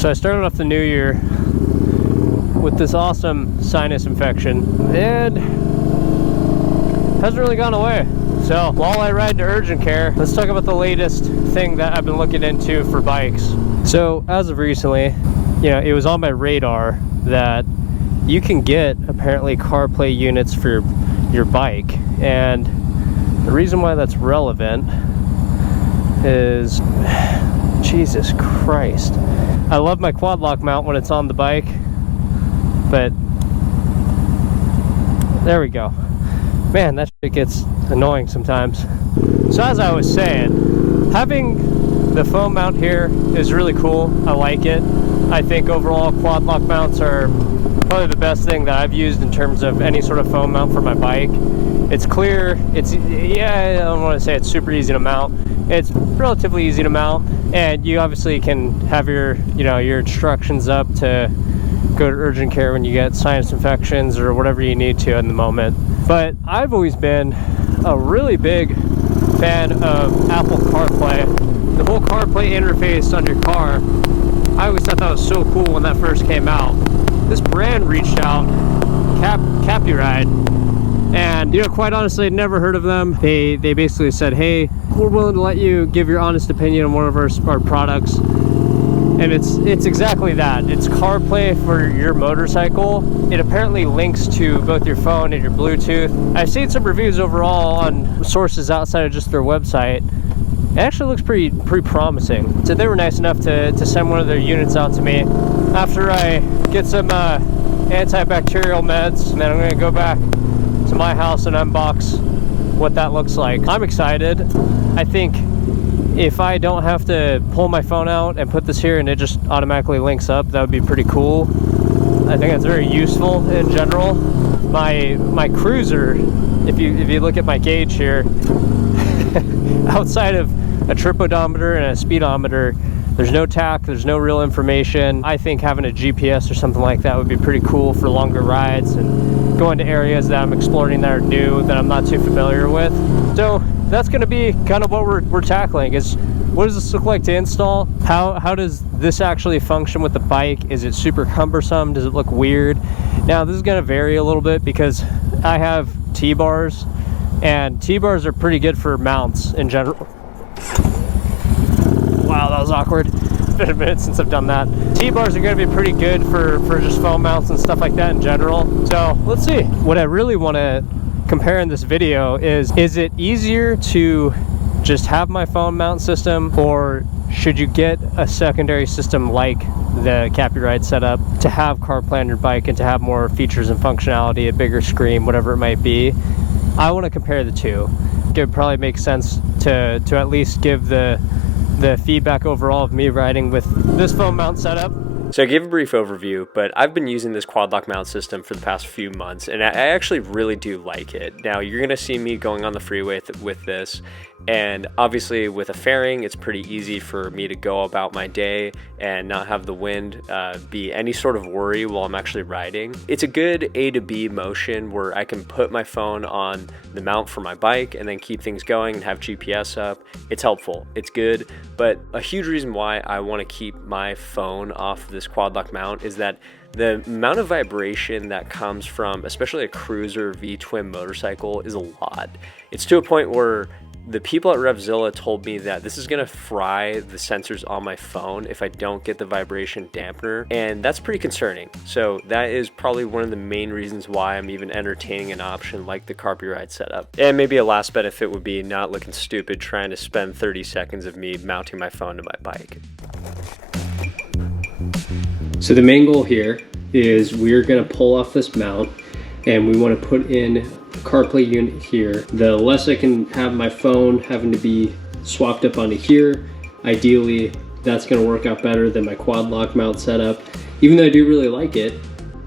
So I started off the new year with this awesome sinus infection and hasn't really gone away. So while I ride to urgent care, let's talk about the latest thing that I've been looking into for bikes. So as of recently, you know, it was on my radar that you can get apparently CarPlay units for your bike, and the reason why that's relevant is Jesus Christ, I love my quad lock mount when it's on the bike, but there we go. Man, that shit gets annoying sometimes. So as I was saying, having the foam mount here is really cool. I like it. I think overall quad lock mounts are probably the best thing that I've used in terms of any sort of foam mount for my bike. It's clear, it's, yeah, I don't want to say it's super easy to mount. It's relatively easy to mount, and you obviously can have your, you know, your instructions up to go to urgent care when you get sinus infections or whatever you need to in the moment. But I've always been a really big fan of Apple CarPlay. The whole CarPlay interface on your car, I always thought that was so cool when that first came out. This brand reached out, Carpuride, and you know, quite honestly, I'd never heard of them. They basically said, hey, we're willing to let you give your honest opinion on one of our products. And it's exactly that. It's CarPlay for your motorcycle. It apparently links to both your phone and your Bluetooth. I've seen some reviews overall on sources outside of just their website. It actually looks pretty promising. So they were nice enough to send one of their units out to me after I get some antibacterial meds, and then I'm gonna go back to my house and unbox what that looks like. I'm excited. I think if I don't have to pull my phone out and put this here and it just automatically links up, that would be pretty cool. I think that's very useful in general. My cruiser, if you look at my gauge here, outside of a trip odometer and a speedometer, there's no tach, there's no real information. I think having a GPS or something like that would be pretty cool for longer rides and going to areas that I'm exploring that are new, that I'm not too familiar with. So that's going to be kind of what we're tackling, is what does this look like to install? How does this actually function with the bike? Is it super cumbersome? Does it look weird? Now this is going to vary a little bit because I have T-bars, and T-bars are pretty good for mounts in general. Wow, that was awkward. It's been a minute since I've done that. T-bars are going to be pretty good for just foam mounts and stuff like that in general. So let's see. What I really want to compare in this video is it easier to just have my phone mount system, or should you get a secondary system like the Carpuride setup to have CarPlay on your bike and to have more features and functionality, a bigger screen, whatever it might be? I want to compare the two. It would probably make sense to at least give the feedback overall of me riding with this foam mount setup. So I gave a brief overview, but I've been using this quad lock mount system for the past few months, and I actually really do like it. Now you're gonna see me going on the freeway with this, and obviously with a fairing, it's pretty easy for me to go about my day and not have the wind be any sort of worry while I'm actually riding. It's a good A to B motion where I can put my phone on the mount for my bike and then keep things going and have GPS up. It's helpful, it's good, but a huge reason why I want to keep my phone off this quad lock mount is that the amount of vibration that comes from especially a cruiser V-twin motorcycle is a lot. It's to a point where the people at Revzilla told me that this is going to fry the sensors on my phone if I don't get the vibration dampener, and that's pretty concerning. So that is probably one of the main reasons why I'm even entertaining an option like the Carpuride setup. And maybe a last benefit would be not looking stupid trying to spend 30 seconds of me mounting my phone to my bike. So the main goal here is we're going to pull off this mount, and we want to put in CarPlay unit here. The less I can have my phone having to be swapped up onto here, ideally that's going to work out better than my quad lock mount setup. Even though I do really like it,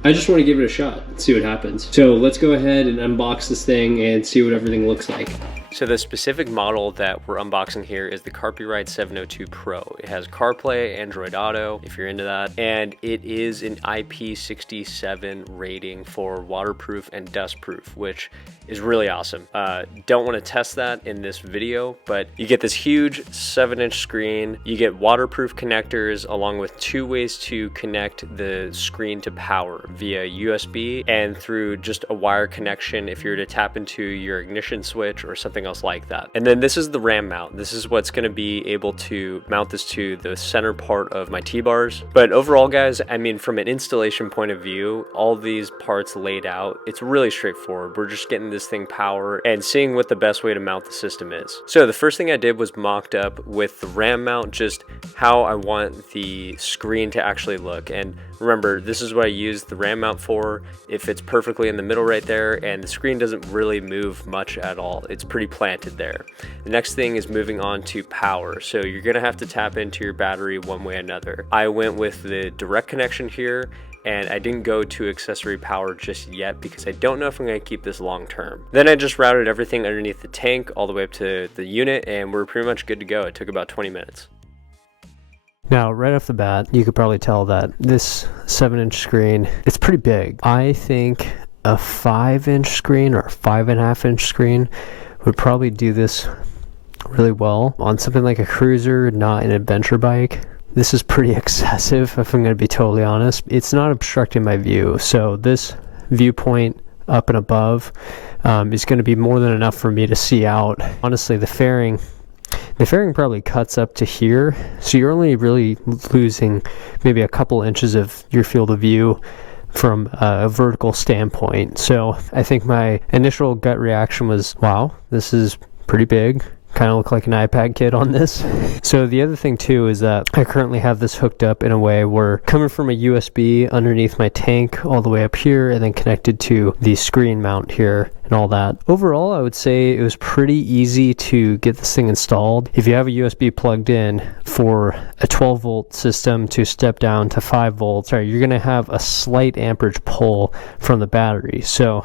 I just want to give it a shot, see what happens. So let's go ahead and unbox this thing and see what everything looks like. So the specific model that we're unboxing here is the Carpuride 702 Pro. It has CarPlay, Android Auto, if you're into that, and it is an IP67 rating for waterproof and dustproof, which is really awesome. Don't want to test that in this video, but you get this huge 7-inch screen, you get waterproof connectors along with 2 ways to connect the screen to power via USB and through just a wire connection if you're to tap into your ignition switch or something else like that. And then this is the RAM mount. This is what's going to be able to mount this to the center part of my T-bars. But overall, guys, I mean, from an installation point of view, all these parts laid out, it's really straightforward. We're just getting this thing power and seeing what the best way to mount the system is. So the first thing I did was mocked up with the RAM mount, just how I want the screen to actually look. And remember, this is what I use the RAM mount for. It fits perfectly in the middle right there, and the screen doesn't really move much at all. It's pretty planted there. The next thing is moving on to power. So you're gonna have to tap into your battery one way or another. I went with the direct connection here, and I didn't go to accessory power just yet because I don't know if I'm going to keep this long term. Then I just routed everything underneath the tank all the way up to the unit, and we're pretty much good to go. It took about 20 minutes. Now, right off the bat, you could probably tell that this 7-inch screen, it's pretty big. I think a 5-inch screen or a 5.5-inch screen would probably do this really well on something like a cruiser, not an adventure bike. This is pretty excessive, if I'm going to be totally honest. It's not obstructing my view, so this viewpoint up and above is going to be more than enough for me to see out. Honestly, the fairing probably cuts up to here, so you're only really losing maybe a couple inches of your field of view from a vertical standpoint. So I think my initial gut reaction was, wow, this is pretty big. Kind of look like an iPad kid on this. So the other thing too is that I currently have this hooked up in a way where coming from a USB underneath my tank all the way up here and then connected to the screen mount here and all that. Overall, I would say it was pretty easy to get this thing installed. If you have a USB plugged in for a 12 volt system to step down to 5 volts, you're going to have a slight amperage pull from the battery. So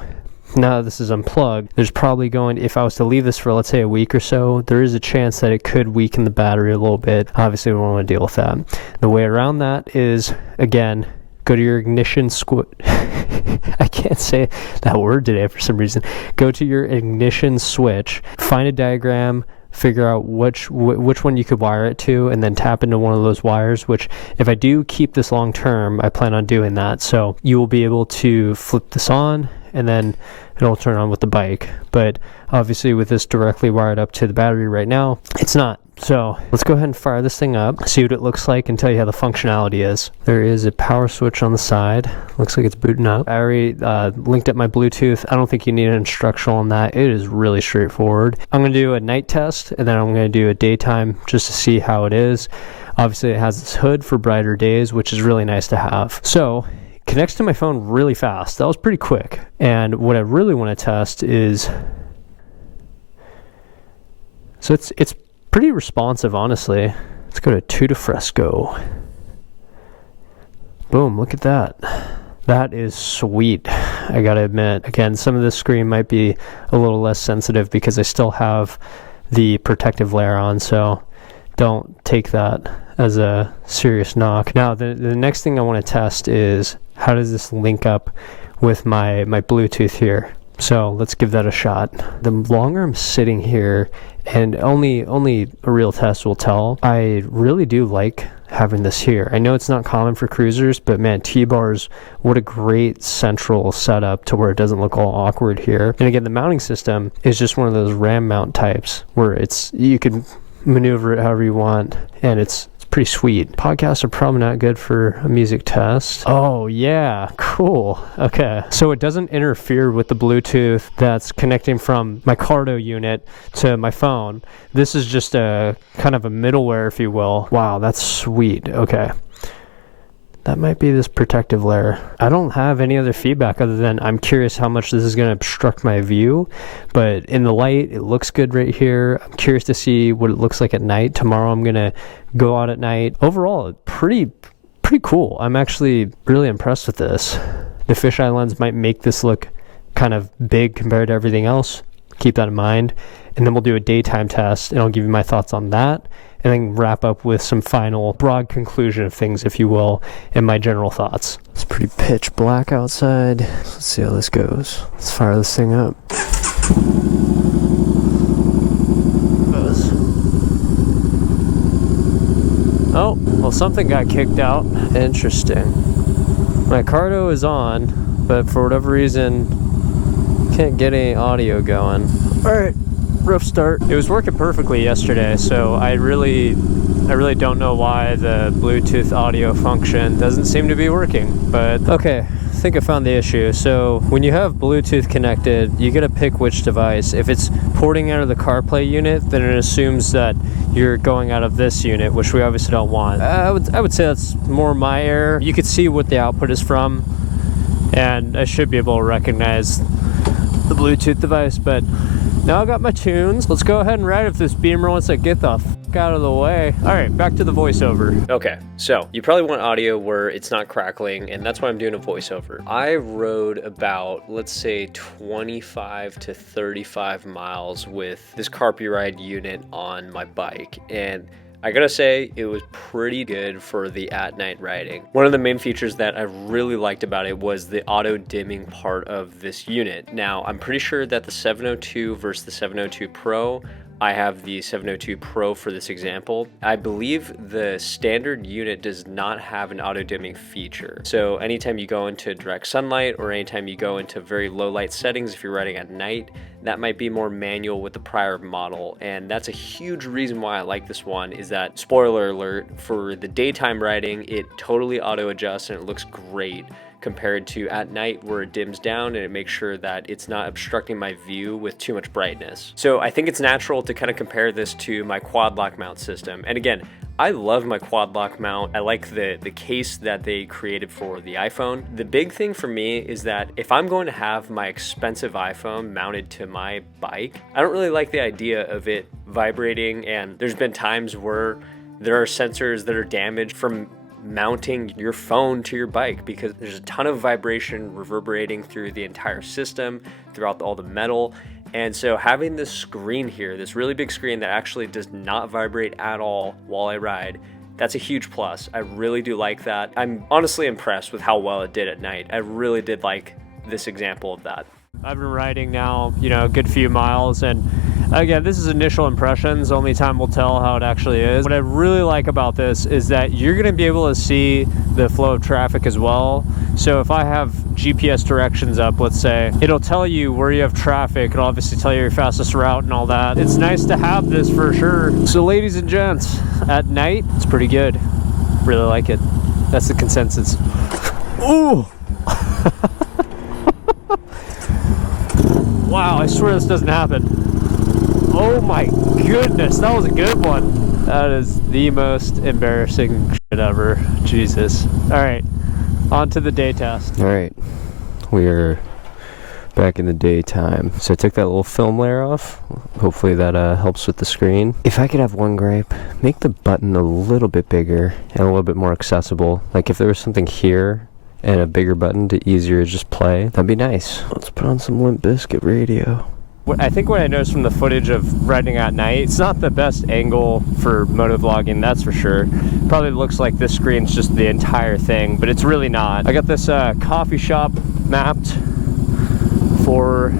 now that this is unplugged, there's probably if I was to leave this for, let's say, a week or so, there is a chance that it could weaken the battery a little bit. Obviously, we don't want to deal with that. The way around that is, again, go to your ignition I can't say that word today for some reason. Go to your ignition switch, find a diagram, figure out which one you could wire it to, and then tap into one of those wires, which if I do keep this long term, I plan on doing that. So you will be able to flip this on and then it'll turn on with the bike. But obviously with this directly wired up to the battery right now, it's not. So let's go ahead and fire this thing up, see what it looks like, and tell you how the functionality is. There is a power switch on the side. Looks like it's booting up. I already linked up my Bluetooth. I don't think you need an instructional on that. It is really straightforward. I'm going to do a night test, and then I'm going to do a daytime just to see how it is. Obviously it has this hood for brighter days, which is really nice to have. So connects to my phone really fast. That was pretty quick. And what I really want to test is, so it's pretty responsive, honestly. Let's go to Tutti Fresco. Boom, look at that. That is sweet, I gotta admit. Again, some of this screen might be a little less sensitive because I still have the protective layer on, so don't take that as a serious knock. Now, the next thing I want to test is how does this link up with my Bluetooth here. So let's give that a shot. The longer I'm sitting here, and only a real test will tell, I really do like having this here. I know it's not common for cruisers, but man, T-bars, what a great central setup to where it doesn't look all awkward here. And again, the mounting system is just one of those RAM mount types where you can maneuver it however you want, and it's pretty sweet. Podcasts are probably not good for a music test. Oh yeah, cool. Okay, so it doesn't interfere with the Bluetooth that's connecting from my Cardo unit to my phone. This is just a kind of a middleware, if you will. Wow, that's sweet. Okay, that might be this protective layer. I don't have any other feedback other than I'm curious how much this is going to obstruct my view, but in the light it looks good right here. I'm curious to see what it looks like at night. Tomorrow I'm going to go out at night. Overall, pretty cool. I'm actually really impressed with this. The fisheye lens might make this look kind of big compared to everything else. keep that in mind. And then we'll do a daytime test, and I'll give you my thoughts on that, and then wrap up with some final broad conclusion of things, if you will, and my general thoughts. It's pretty pitch black outside. Let's see how this goes. Let's fire this thing up. Oh, well, something got kicked out. Interesting. My Cardo is on, but for whatever reason, can't get any audio going. Alright, rough start. It was working perfectly yesterday, so I really don't know why the Bluetooth audio function doesn't seem to be working, but okay. I think I found the issue. So when you have Bluetooth connected, you gotta pick which device. If it's porting out of the CarPlay unit, then it assumes that you're going out of this unit, which we obviously don't want. I would say that's more my error. You could see what the output is from, and I should be able to recognize the Bluetooth device, but now I got my tunes. Let's go ahead and ride if this Beamer wants to get the fuck out of the way. All right, back to the voiceover. Okay, so you probably want audio where it's not crackling, and that's why I'm doing a voiceover. I rode about, let's say, 25 to 35 miles with this Carpuride unit on my bike, and I gotta say, it was pretty good for the at-night riding. One of the main features that I really liked about it was the auto-dimming part of this unit. Now, I'm pretty sure that the 702 versus the 702 Pro, I have the 702 Pro for this example. I believe the standard unit does not have an auto-dimming feature. So anytime you go into direct sunlight or anytime you go into very low light settings, if you're riding at night, that might be more manual with the prior model. And that's a huge reason why I like this one, is that, spoiler alert, for the daytime riding, it totally auto adjusts and it looks great, compared to at night where it dims down and it makes sure that it's not obstructing my view with too much brightness. So I think it's natural to kind of compare this to my quad lock mount system. And again, I love my quad lock mount. I like the case that they created for the iPhone. The big thing for me is that if I'm going to have my expensive iPhone mounted to my bike, I don't really like the idea of it vibrating, and there's been times where there are sensors that are damaged from mounting your phone to your bike because there's a ton of vibration reverberating through the entire system, throughout all the metal. And so having this screen here, this really big screen that actually does not vibrate at all while I ride, that's a huge plus. I really do like that. I'm honestly impressed with how well it did at night. I really did like this example of that. I've been riding now, a good few miles, and again, this is initial impressions. Only time will tell how it actually is. What I really like about this is that you're going to be able to see the flow of traffic as well. So if I have GPS directions up, let's say, it'll tell you where you have traffic. It'll obviously tell you your fastest route and all that. It's nice to have this for sure. So ladies and gents, at night, it's pretty good. Really like it. That's the consensus. Ooh! Wow, I swear this doesn't happen. Oh my goodness, that was a good one. That is the most embarrassing shit ever. Jesus. Alright, on to the day test. Alright, we are back in the daytime. So I took that little film layer off. Hopefully that helps with the screen. If I could have one gripe, make the button a little bit bigger and a little bit more accessible. Like if there was something here and a bigger button to easier just play, that'd be nice. Let's put on some Limp Bizkit radio. I think what I noticed from the footage of riding at night, it's not the best angle for motovlogging, that's for sure. Probably looks like this screen's just the entire thing, but it's really not. I got this coffee shop mapped for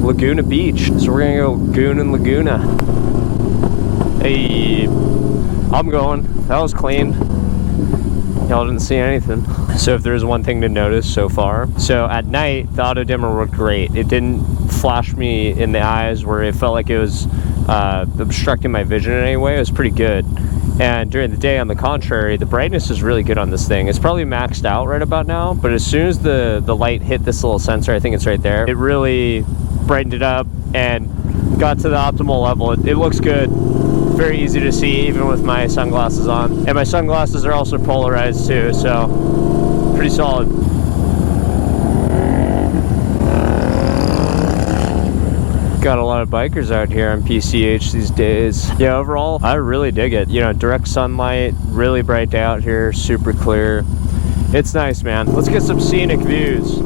Laguna Beach, so we're gonna go goon in Laguna. Hey, I'm going. That was clean. Y'all didn't see anything. So if there's one thing to notice so far, so at night the auto dimmer worked great. It didn't flash me in the eyes where it felt like it was obstructing my vision in any way. It was pretty good. And during the day, on the contrary, the brightness is really good on this thing. It's probably maxed out right about now, but as soon as the light hit this little sensor, I think it's right there, it really brightened it up and got to the optimal level. It looks good. Very easy to see even with my sunglasses on. And my sunglasses are also polarized too, so pretty solid. Got a lot of bikers out here on PCH these days. Yeah, overall, I really dig it. Direct sunlight, really bright day out here, super clear. It's nice, man. Let's get some scenic views.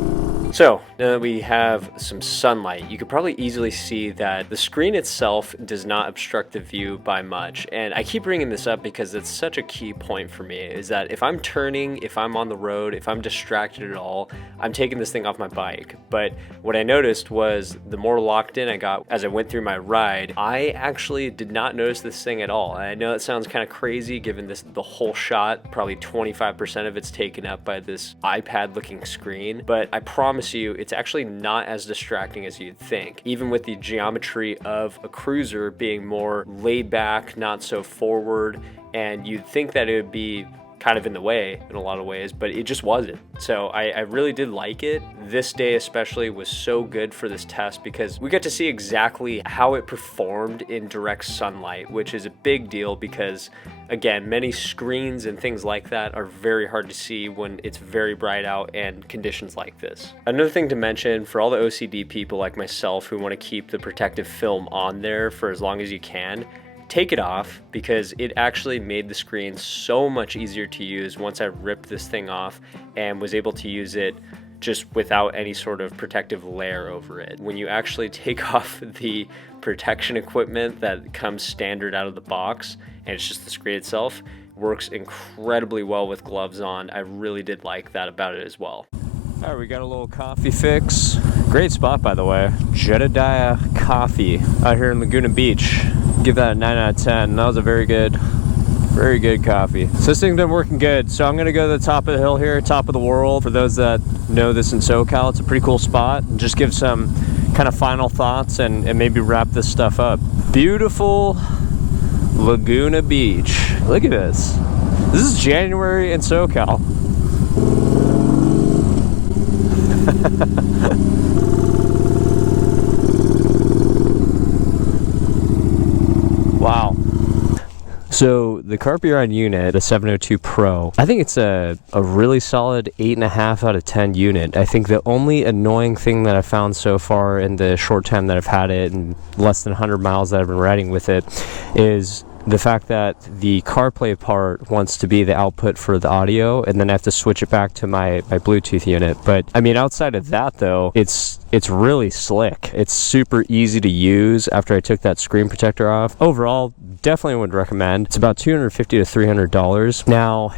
So now that we have some sunlight, you could probably easily see that the screen itself does not obstruct the view by much. And I keep bringing this up because it's such a key point for me, is that if I'm turning, if I'm on the road, if I'm distracted at all, I'm taking this thing off my bike. But what I noticed was the more locked in I got as I went through my ride, I actually did not notice this thing at all. And I know it sounds kind of crazy given the whole shot, probably 25% of it's taken up by this iPad looking screen, but I promise you it's actually not as distracting as you'd think. Even with the geometry of a cruiser being more laid back, not so forward, and you'd think that it would be kind of in the way in a lot of ways, but it just wasn't. So I really did like it. This day especially was so good for this test because we got to see exactly how it performed in direct sunlight, which is a big deal because, again, many screens and things like that are very hard to see when it's very bright out and conditions like this. Another thing to mention for all the OCD people like myself who want to keep the protective film on there for as long as you can, take it off, because it actually made the screen so much easier to use once I ripped this thing off and was able to use it just without any sort of protective layer over it. When you actually take off the protection equipment that comes standard out of the box and it's just the screen itself, it works incredibly well with gloves on. I really did like that about it as well. All right, we got a little coffee fix. Great spot, by the way. Jedediah Coffee out here in Laguna Beach. Give that a 9 out of 10. That was a very good coffee. So this thing's been working good. So I'm gonna go to the top of the hill here, top of the world. For those that know this in SoCal, it's a pretty cool spot. And just give some kind of final thoughts and maybe wrap this stuff up. Beautiful Laguna Beach. Look at this. This is January in SoCal. Wow. So the Carpuride unit, a 702 Pro, I think it's a really solid 8.5 out of 10 unit. I think the only annoying thing that I've found so far in the short time that I've had it and less than 100 miles that I've been riding with it is the fact that the CarPlay part wants to be the output for the audio, and then I have to switch it back to my Bluetooth unit. But I mean, outside of that though, it's really slick. It's super easy to use after I took that screen protector off. Overall, definitely would recommend. It's about $250 to $300. Now,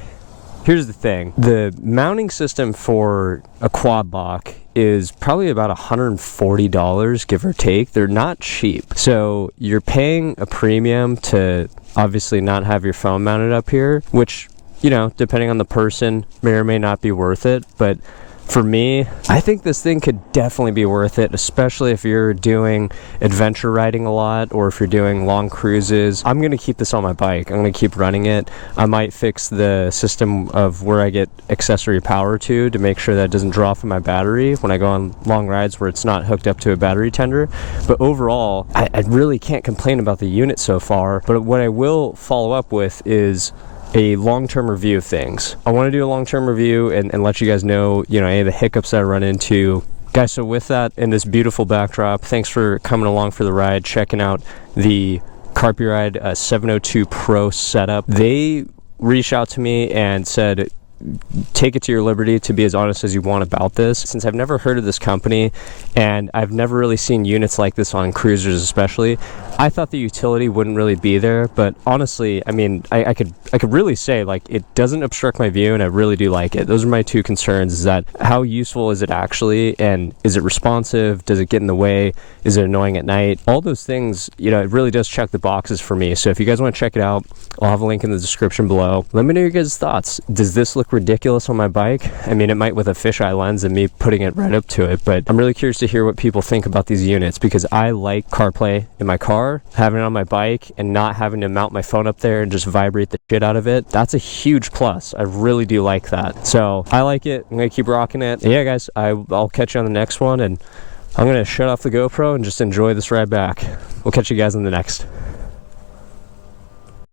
here's the thing. The mounting system for a quad lock is probably about $140, give or take. They're not cheap. So you're paying a premium to obviously not have your phone mounted up here, which, you know, depending on the person, may or may not be worth it. But for me, I think this thing could definitely be worth it, especially if you're doing adventure riding a lot or if you're doing long cruises. I'm going to keep this on my bike. I'm going to keep running it. I might fix the system of where I get accessory power to make sure that it doesn't draw from my battery when I go on long rides where it's not hooked up to a battery tender. But overall, I really can't complain about the unit so far. But what I will follow up with is a long-term review of things. I want to do a long-term review and let you guys know, you know, any of the hiccups that I run into. Guys, so with that, in this beautiful backdrop, thanks for coming along for the ride, checking out the Carpuride 702 Pro setup. They reached out to me and said, take it to your liberty to be as honest as you want about this. Since I've never heard of this company and I've never really seen units like this on cruisers especially, I thought the utility wouldn't really be there, but honestly, I mean, I could really say, like, it doesn't obstruct my view and I really do like it. Those are my two concerns, is that how useful is it actually, and is it responsive? Does it get in the way? Is it annoying at night? All those things, you know, it really does check the boxes for me. So if you guys want to check it out, I'll have a link in the description below. Let me know your guys' thoughts. Does this look ridiculous on my bike? I mean, it might with a fisheye lens and me putting it right up to it, but I'm really curious to hear what people think about these units because I like CarPlay in my car. Having it on my bike and not having to mount my phone up there and just vibrate the shit out of it, that's a huge plus. I really do like that. So I like it. I'm gonna keep rocking it. And yeah, guys, I'll catch you on the next one, and I'm gonna shut off the GoPro and just enjoy this ride back. We'll catch you guys on the next.